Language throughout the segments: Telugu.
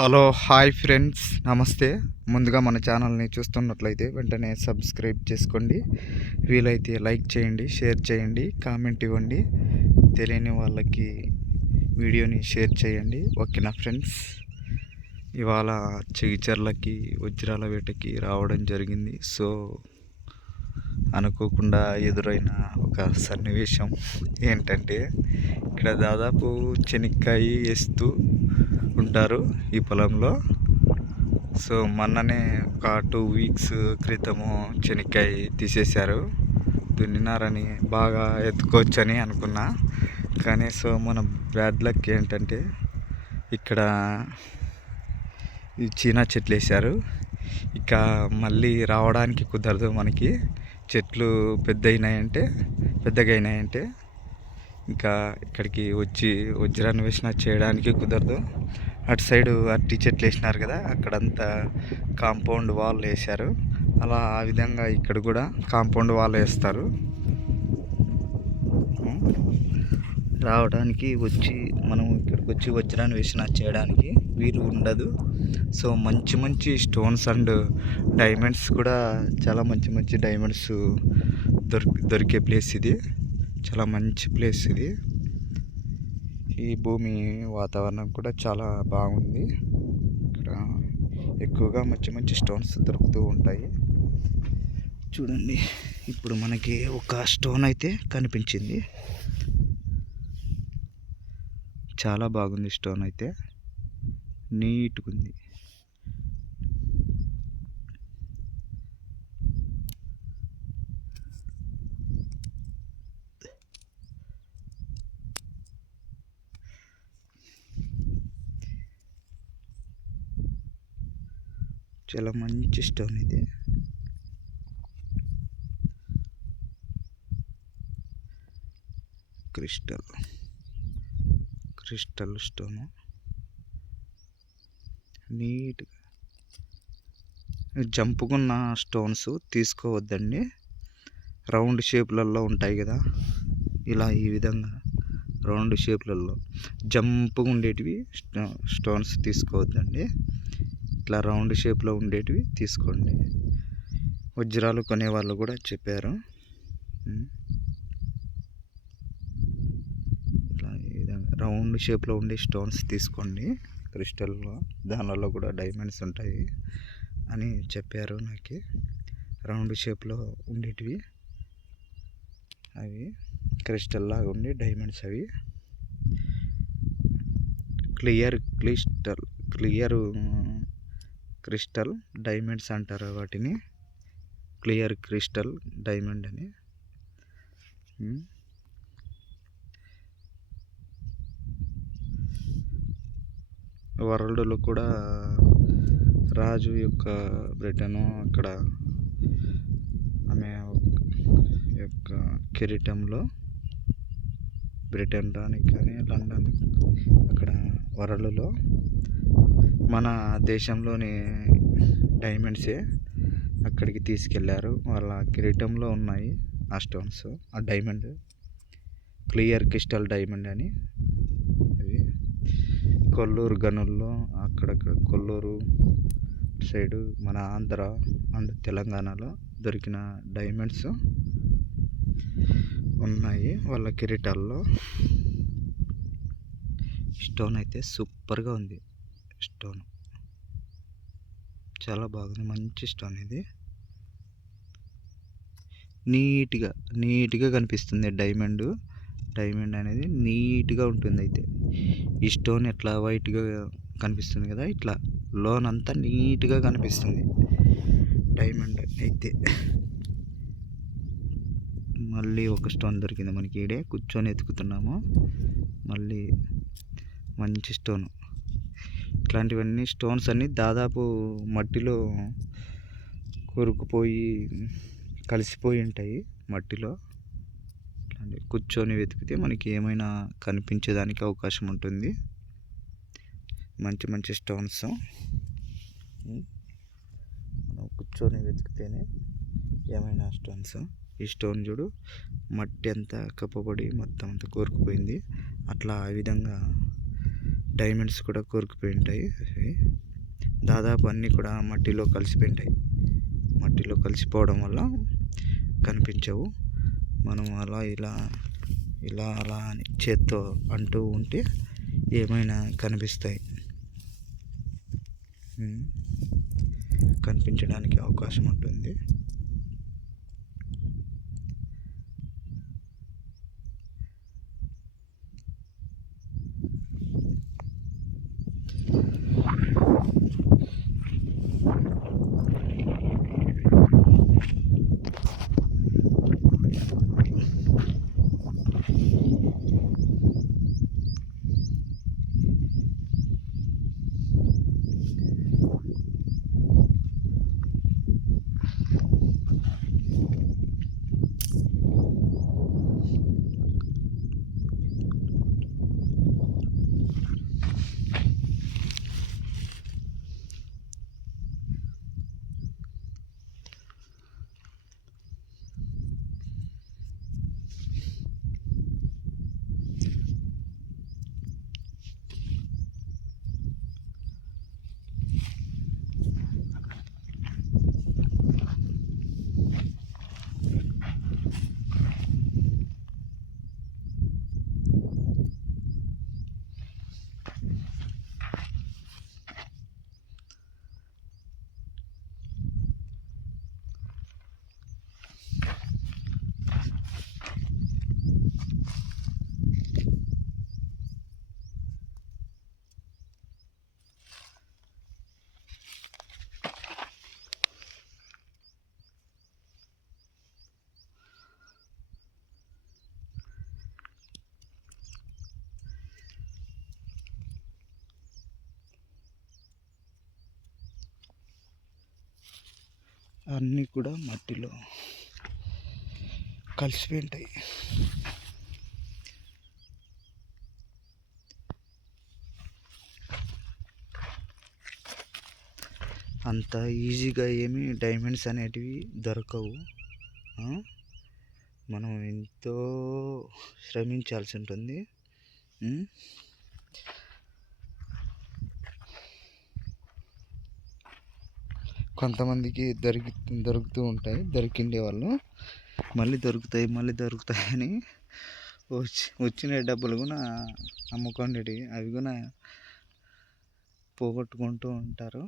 Hello hi friends. నమస్తే. ముందుగా మన ఛానల్ని చూస్తున్నట్లయితే వెంటనే సబ్స్క్రైబ్ చేసుకోండి. వీలైతే లైక్ చేయండి షేర్ చేయండి కామెంట్ ఇవ్వండి. తెలియని వాళ్ళకి వీడియోని షేర్ చేయండి. ఓకేనా ఫ్రెండ్స్? ఇవాళ చిగిచర్లకి వజ్రాల వేటకి రావడం జరిగింది. సో అనుకోకుండా ఎదురైన ఒక సన్నివేశం ఏంటంటే ఇక్కడ దాదాపు చెనిక్కాయ వేస్తూ ఉంటారు ఈ పొలంలో. సో మొన్ననే ఒక టూ వీక్స్ క్రితము చెనిక్కాయ తీసేశారు. దున్నినారని బాగా ఎత్తుకోవచ్చని అనుకున్నా. కానీ సో మన బ్యాడ్ లక్ ఏంటంటే ఇక్కడ ఈ చీనా చెట్లు వేశారు. ఇక మళ్ళీ రావడానికి కుదరదు మనకి. చెట్లు పెద్ద అయినాయంటే పెద్దగా అయినాయంటే ఇంకా ఇక్కడికి వచ్చి వజ్రాన్వేషణ చేయడానికి కుదరదు. అటు సైడు అరటి చెట్లు వేసినారు కదా అక్కడంతా కాంపౌండ్ వాల్ వేశారు. అలా ఆ విధంగా ఇక్కడ కూడా కాంపౌండ్ వాల్ వేస్తారు. రావడానికి వచ్చి మనం ఇక్కడికి వచ్చి వజ్రాన్వేషణ చేయడానికి వీలు ఉండదు. సో మంచి మంచి స్టోన్స్ అండ్ డైమండ్స్ కూడా చాలా మంచి మంచి డైమండ్స్ దొరికి దొరికే ప్లేస్ ఇది. చాలా మంచి ప్లేస్ ఇది. ఈ భూమి వాతావరణం కూడా చాలా బాగుంది. ఇక్కడ ఎక్కువగా మంచి మంచి స్టోన్స్ దొరుకుతూ ఉంటాయి. చూడండి ఇప్పుడు మనకి ఒక స్టోన్ అయితే కనిపించింది. చాలా బాగుంది స్టోన్ అయితే. నీట్గా ఉంది చాలా మంచి స్టోన్ ఇది. క్రిస్టల్. క్రిస్టల్ స్టోను నీట్గా. జంపుకున్న స్టోన్స్ తీసుకోవద్దండి. రౌండ్ షేప్లలో ఉంటాయి కదా. ఇలా ఈ విధంగా రౌండ్ షేప్లలో జంపు ఉండేటివి స్టోన్స్ తీసుకోవద్దండి. ఇట్లా రౌండ్ షేప్లో ఉండేటివి తీసుకోండి. వజ్రాలు కొనే వాళ్ళు కూడా చెప్పారు. ఇలా ఈ విధంగా రౌండ్ షేప్లో ఉండే స్టోన్స్ తీసుకోండి. క్రిస్టల్లో దానిలో కూడా డైమండ్స్ ఉంటాయి అని చెప్పారు నాకు. రౌండ్ షేప్లో ఉండేటివి. అవి క్రిస్టల్ లాగా ఉండి డైమండ్స్ అవి. Clear crystal clear crystal diamonds అంటారు వాటిని. క్లియర్ క్రిస్టల్ డైమండ్ అని. వరల్డ్లో కూడా రాజు యొక్క బ్రిటను అక్కడ ఆమె యొక్క కిరీటంలో బ్రిటన్ రాని కానీ లండన్ అక్కడ వరల్డ్లో మన దేశంలోని డైమండ్సే అక్కడికి తీసుకెళ్ళారు. వాళ్ళ కిరీటంలో ఉన్నాయి ఆ స్టోన్స్. ఆ డైమండ్ క్లియర్ క్రిస్టల్ డైమండ్ అని కొల్లూరు గనుల్లో అక్కడక్కడ కొల్లూరు సైడు మన ఆంధ్ర అండ్ తెలంగాణలో దొరికిన డైమండ్స్ ఉన్నాయి వాళ్ళ కిరీటాల్లో. స్టోన్ అయితే సూపర్గా ఉంది. స్టోన్. చాలా బాగుంది. మంచి స్టోన్ ఇది. నీట్గా నీట్గా కనిపిస్తుంది డైమండ్. డైమండ్ అనేది నీట్గా ఉంటుంది అయితే ఈ స్టోన్ ఎట్లా వైట్గా కనిపిస్తుంది కదా ఇట్లా లోన్ అంతా నీట్గా కనిపిస్తుంది. డైమండ్ అయితే. మళ్ళీ ఒక స్టోన్ దొరికింది మనకి ఈడే. కూర్చొని ఎత్తుకుతున్నాము మళ్ళీ మంచి స్టోన్. ఇట్లాంటివన్నీ స్టోన్స్ అన్నీ దాదాపు మట్టిలో కొరుకుపోయి కలిసిపోయి ఉంటాయి మట్టిలో. ఇట్లాంటి కూర్చొని వెతికితే మనకి ఏమైనా కనిపించేదానికి అవకాశం ఉంటుంది. మంచి మంచి స్టోన్స్. మనం కూర్చొని వెతికితేనే ఏమైనా స్టోన్స్. ఈ స్టోన్ చూడు మట్టి అంతా కప్పబడి మొత్తం అంతా కోరుకుపోయింది. అట్లా ఆ విధంగా డైమండ్స్ కూడా కోరుకుపోయి ఉంటాయి. దాదాపు అన్నీ కూడా మట్టిలో కలిసిపోయి ఉంటాయి. మట్టిలో కలిసిపోవడం వల్ల కనిపించవు. మనం అలా ఇలా ఇలా అలా అని చేత్తో అంటూ ఉంటే ఏమైనా కనిపిస్తాయి. కనిపించడానికి అవకాశం ఉంటుంది. అన్నీ కూడా మట్టిలో కలిసిపోయి ఉంటాయి. అంత ఈజీగా ఏమి డైమండ్స్ అనేటివి దొరకవు. మనం ఎంతో శ్రమించాల్సి ఉంటుంది. కొంతమందికి దొరికి దొరుకుతూ ఉంటాయి దొరికిండే వాళ్ళు. మళ్ళీ దొరుకుతాయి మళ్ళీ దొరుకుతాయి అని వచ్చి వచ్చిన డబ్బులు కూడా అమ్ముకోండి అవి కూడా పోగొట్టుకుంటూ ఉంటారు.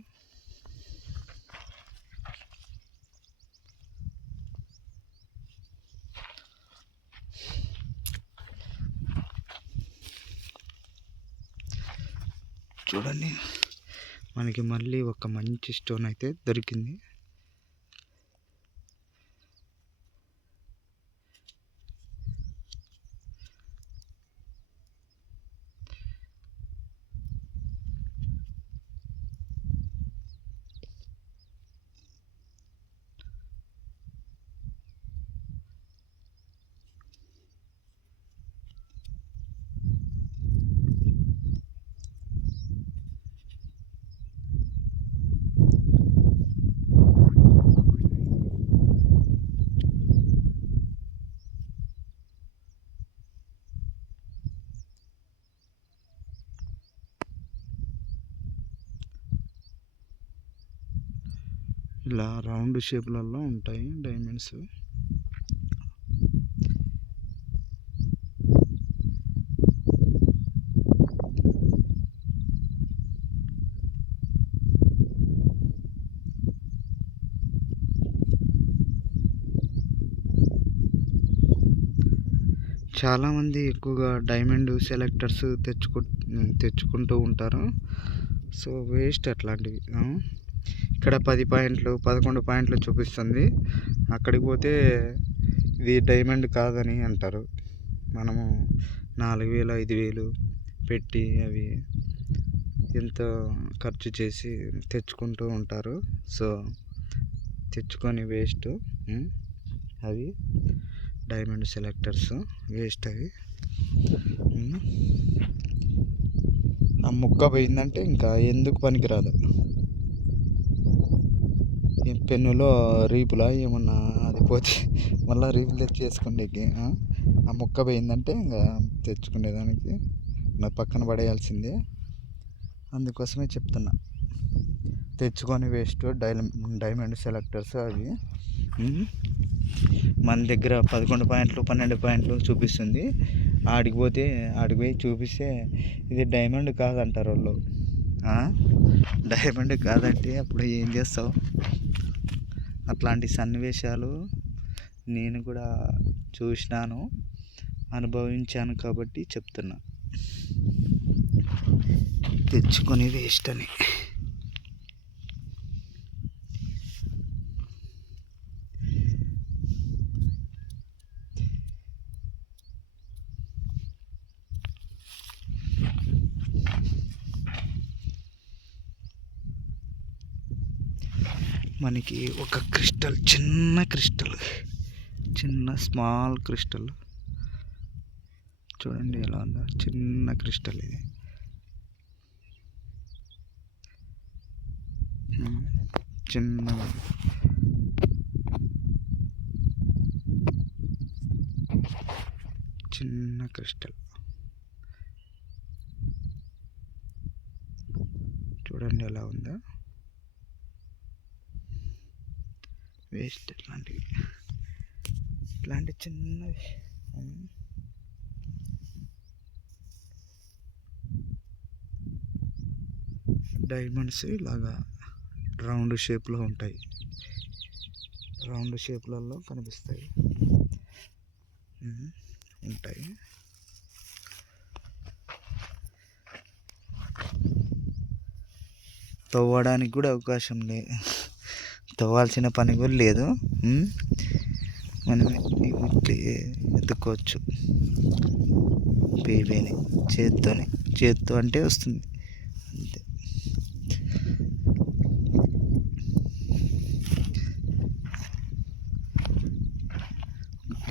చూడండి. మనకి మళ్ళీ ఒక మంచి స్టోన్ అయితే దొరికింది. ఇలా రౌండ్ షేప్లలో ఉంటాయి డైమండ్స్. చాలామంది ఎక్కువగా డైమండ్ సెలెక్టర్స్ తెచ్చుకు తెచ్చుకుంటూ ఉంటారు. సో వేస్ట్ అట్లాంటివి ఇక్కడ పది పాయింట్లు పదకొండు పాయింట్లు చూపిస్తుంది. అక్కడికి పోతే ఇది డైమండ్ కాదని అంటారు. మనము నాలుగు వేలు ఐదు వేలు పెట్టి అవి ఎంతో ఖర్చు చేసి తెచ్చుకుంటూ ఉంటారు. సో తెచ్చుకొని వేస్ట్ అవి డైమండ్ సెలెక్టర్స్ వేస్ట్ అవి. ఆ ముక్క పోయిందంటే ఇంకా ఎందుకు పనికిరాదు. పెన్నులో రీపులా ఏమన్నా అది పోతే మళ్ళీ రీపులు తెచ్చి ఆ? ముక్క పోయిందంటే ఇంకా తెచ్చుకునేదానికి నా పక్కన పడేయాల్సిందే. అందుకోసమే చెప్తున్నా. తెచ్చుకొని వేస్ట్ డై డైమండ్ సెలెక్టర్స్ అవి. మన దగ్గర పదకొండు పాయింట్లు పన్నెండు పాయింట్లు చూపిస్తుంది. ఆడికి పోతే ఆడికి పోయి చూపిస్తే ఇది డైమండ్ కాదంటారు వాళ్ళు. డైమండ్ కాదంటే అప్పుడు ఏం చేస్తావు? అట్లాంటి సన్నివేశాలు నేను కూడా చూసినాను అనుభవించాను కాబట్టి చెప్తున్నా. తెచ్చుకొని వేస్ట్ అని. మనకి ఒక క్రిస్టల్ చిన్న క్రిస్టల్ చిన్న స్మాల్ క్రిస్టల్. చూడండి ఎలా ఉందో చిన్న క్రిస్టల్ ఇది. చిన్న చిన్న క్రిస్టల్. చూడండి ఎలా ఉందా. వేస్ట్ ఇట్లాంటివి. ఇట్లాంటి చిన్నవి. డైమండ్స్ ఇలాగా రౌండ్ షేప్లో ఉంటాయి. రౌండ్ షేప్లలో కనిపిస్తాయి. ఉంటాయి. తవ్వడానికి కూడా అవకాశం లే. తవ్వాల్సిన పని కూడా లేదు. మనం ఎత్తుకోవచ్చు. బేబీని చేత్తోని. చేత్తో అంటే వస్తుంది. అంతే.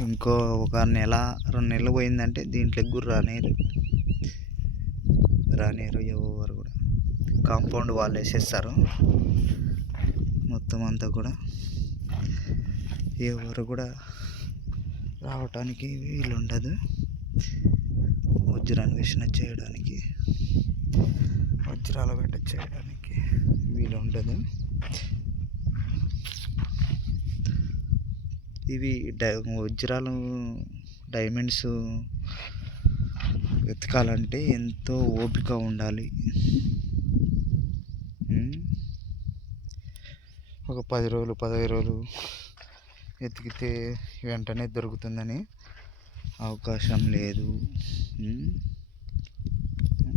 ఇంకో ఒక నెల రెండు నెలలు పోయిందంటే దీంట్లో గురు రానేరు. రానేరు ఎవరు కూడా. కాంపౌండ్ వాళ్ళు వేసేస్తారు. మొత్తం అంతా కూడా ఎవరు కూడా రావటానికి వీలు ఉండదు వజ్రాన్వేషణ చేయడానికి వజ్రాల వేట చేయడానికి వీలు ఉండదు ఇవి డై వజ్రాలు డైమండ్స్ వెతకాలంటే ఎంతో ఓపిక ఉండాలి. ఒక పది రోజులు పదహైదు రోజులు వెతికితే వెంటనే దొరుకుతుందని అవకాశం లేదు.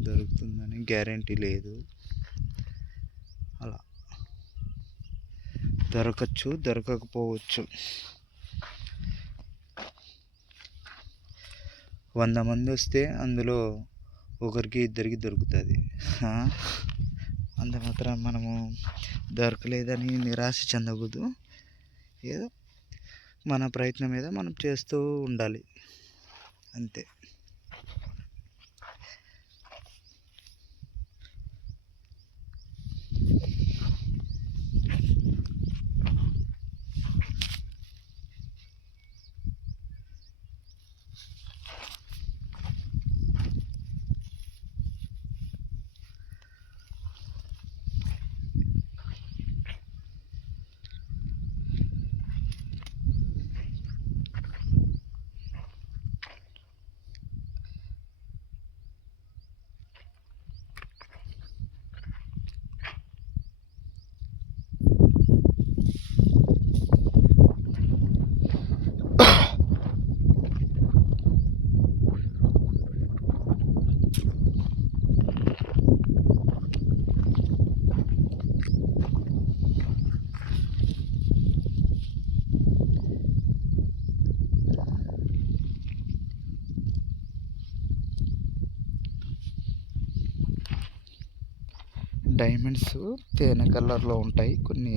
దొరుకుతుందని గ్యారంటీ లేదు. అలా. దొరకచ్చు దొరకకపోవచ్చు. వంద మంది వస్తే అందులో ఒకరికి ఇద్దరికి దొరుకుతుంది. అంత మాత్రం మనము దొరకలేదని నిరాశ చెందకూడదు. ఏదో మన ప్రయత్నం మీద మనం చేస్తూ ఉండాలి. అంతే. డైమండ్స్ తేనె కలర్లో ఉంటాయి. కొన్ని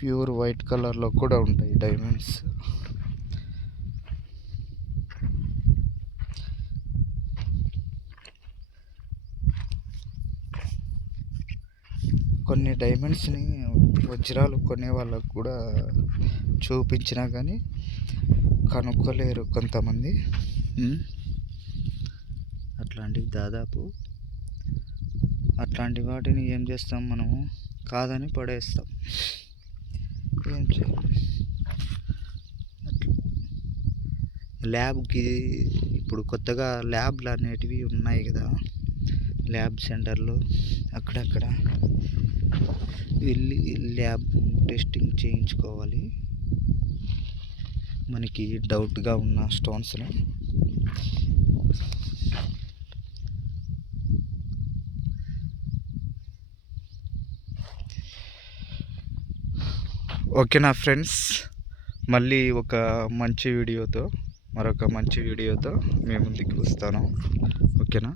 ప్యూర్ వైట్ కలర్లో కూడా ఉంటాయి డైమండ్స్. కొన్ని డైమండ్స్ని వజ్రాలు కొనే వాళ్ళకు కూడా చూపించినా కానీ కనుక్కోలేరు కొంతమంది. అట్లాంటివి దాదాపు అట్లాంటి వాటిని ఏం చేస్తాం మనము? కాదని పడేస్తాం. ఏం చేయాలి? అట్లా. ల్యాబ్కి ఇప్పుడు కొత్తగా ల్యాబ్లు అనేటివి ఉన్నాయి కదా. ల్యాబ్ సెంటర్లు అక్కడక్కడ. వెళ్ళి ల్యాబ్ టెస్టింగ్ చేయించుకోవాలి. మనకి డౌట్గా ఉన్న స్టోన్స్ని ఓకేనా ఫ్రెండ్స్ మళ్ళీ ఒక మంచి వీడియోతో మరొక మంచి వీడియోతో మీ ముందుకు వస్తాను. ఓకేనా?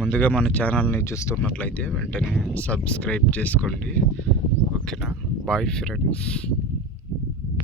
ముందుగా మన ఛానల్ని చూస్తున్నట్లయితే వెంటనే సబ్స్క్రైబ్ చేసుకోండి. ఓకేనా? Bye friends.